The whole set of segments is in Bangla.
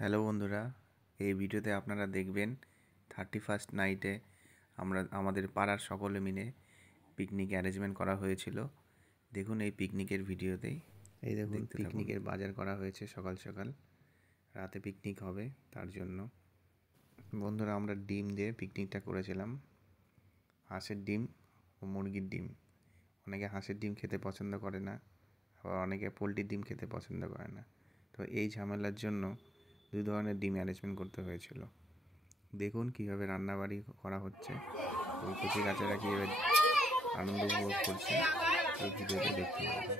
হ্যালো বন্ধুরা, এই ভিডিওতে আপনারা দেখবেন 31st নাইটে আমাদের পাড়ার সকলে মিলে পিকনিক অ্যারেঞ্জমেন্ট করা হয়েছিল। দেখুন এই পিকনিকের ভিডিওতেই। এই দেখুন পিকনিকের বাজার করা হয়েছে সকাল সকাল। রাতে পিকনিক হবে তার জন্য। বন্ধুরা, আমরা ডিম দিয়ে পিকনিকটা করেছিলাম। হাঁসের ডিম ও মুরগির ডিম। অনেকে হাঁসের ডিম খেতে পছন্দ করে না, আবার অনেকে পোলট্রির ডিম খেতে পছন্দ করে না। তো এই ঝামেলার জন্য দুই ধরনের ডিম অ্যারেঞ্জমেন্ট করতে হয়েছিল। দেখুন কীভাবে রান্নাবাড়ি করা হচ্ছে, ওই কচি কাচারা কীভাবে আনন্দ উপভোগ করছে এই ভিডিওতে দেখতে পাবেন।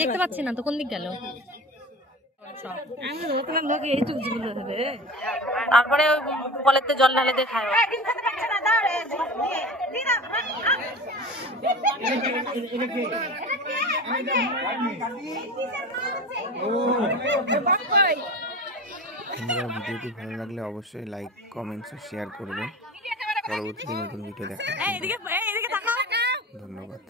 দেখতে পাচ্ছি না তো, কোন দিক গেল? তারপরে কলেতে জল ঢালে দিয়ে খায়। ভিডিওটি ভালো লাগলে অবশ্যই লাইক, কমেন্টস ও শেয়ার করবেন। পরবর্তী নতুন ভিডিও দেখা। ধন্যবাদ।